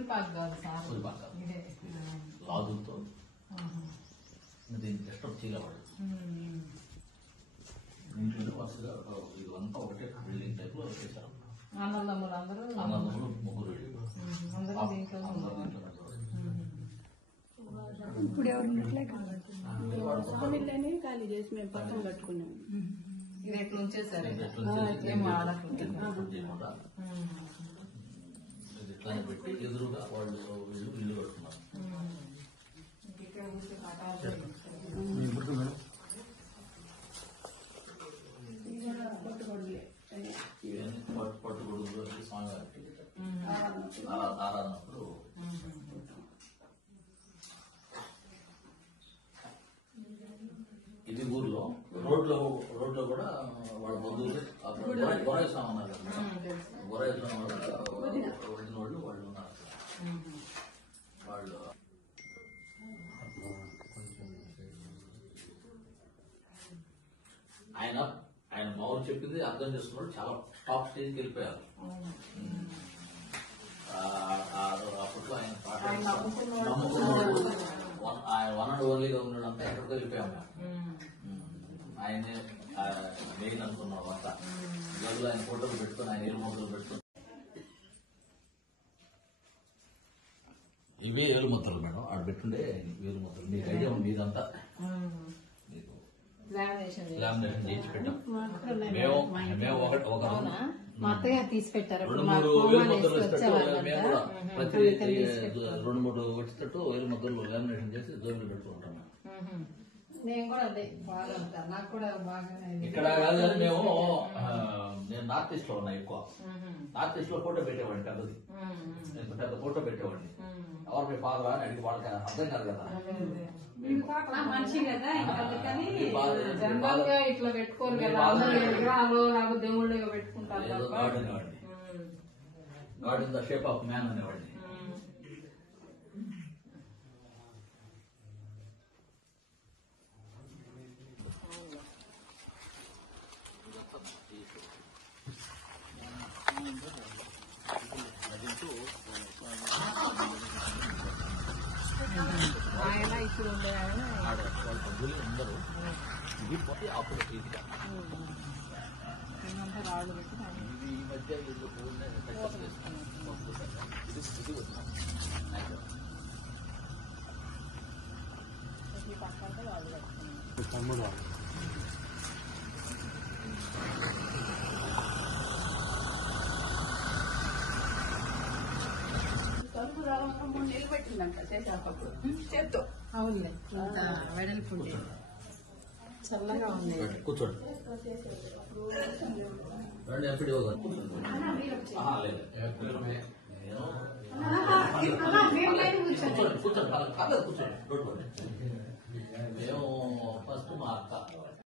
పూరిపాకు కాదు సార్, పూరిపాక లాదుతో దీన్ని డిస్టర్బ్ చేయలేవాడు. ఇంట్లో వరుసగా ఇదంతా ఒకటే బిల్డింగ్ టైప్ లో చేశారు. అన్నదమ్ములు అందరూ అన్నదమ్ములు ముగ్గురు ఇప్పుడు ఎవరినట్లే కాదు ఖాళీ చేసి మేము పక్కన కట్టుకున్నాం. ఇది ఎట్లా ఉంచేసారు ఇట్లానే పెట్టి ఎదురుగా వాళ్ళు ఇల్లు కట్టుకున్నారు. పట్టుకొడుగులు స్వామివారికి ఆరాధనప్పుడు ఇది ఊర్లో రోడ్లో కూడా వాళ్ళ బంధువులు గొరవ స్వామి ఉన్నారు కదా, గొరవ స్వామి వచ్చిన వాళ్ళు ఉన్నారు. వాళ్ళు ఆయన మామూలు చెప్పింది అర్థం చేసుకున్నాడు. చాలా టాప్ స్టేజ్కి వెళ్ళిపోయారు. అప్పట్లో ఆయన ఆయన వన్ అండ్ ఓన్లీగా ఉన్నాడంతా ఎక్కడికి వెళ్ళిపోయాము. ఆయనే మెయిన్ అనుకున్నాడు అంతా. గదులు ఆయన ఫోటోలు పెట్టుకుని ఆయన ఏరు ముద్దలు పెట్టుకుని ఇవే ఏలు ముద్దలు మేడం ఆడ పెట్టుండే ఏలు ముద్దలు. మీకు ఐడియా ఉంది ఇదంతా మీకు లామినేషన్ చేయించి పెట్టాం మేము. ఒక మా అత్తగారు తీసి పెట్టారు. 2-3 వేలు ముద్దలు వచ్చేటట్టు మేము కూడా ప్రతి 2-3 వచ్చేటట్టు వేలు ముద్దలు లామినేషన్ చేసి జోబులు పెట్టుకుంటాం. నేను కూడా అదే బాగా ఉంటాను. నాకు కూడా బాగా ఇక్కడ కాదు కానీ మేము నేను నార్త్ ఈస్ట్ లో ఉన్నా ఎక్కువ. నార్త్ ఈస్ట్ లో ఫోటో పెట్టేవాడిని పెద్దది. నేను పెద్ద ఫోటో పెట్టేవాడిని. ఎవరు మీ ఫాదర్ అని అడిగి వాళ్ళకి అర్థం కాదు కదా. మంచి కదా జనరల్ గా ఇట్లా పెట్టుకోరు కదా. అందరూ నాకు దేవుళ్ళగా పెట్టుకుంటారు. గాడ్ అనేవాడిని. God in the shape of man అనేవాడిని. ఆయన ఇప్పుడు వాళ్ళ బంధువులు అందరూ ఇది పోతే అప్పుడు ఇదిగా రాళ్ళు పెట్టి ఈ మధ్య వీళ్ళు పక్కన వాళ్ళు తమ్ముడు నిలబెట్టిందంట చేసేటప్పుడు చేత్తో. అవునులే వెడల్పు చల్లగా ఉంది. కూర్చోండి ఎప్పుడు కూర్చోండి కూర్చోండి పర్లేదు కూర్చోండి. మేము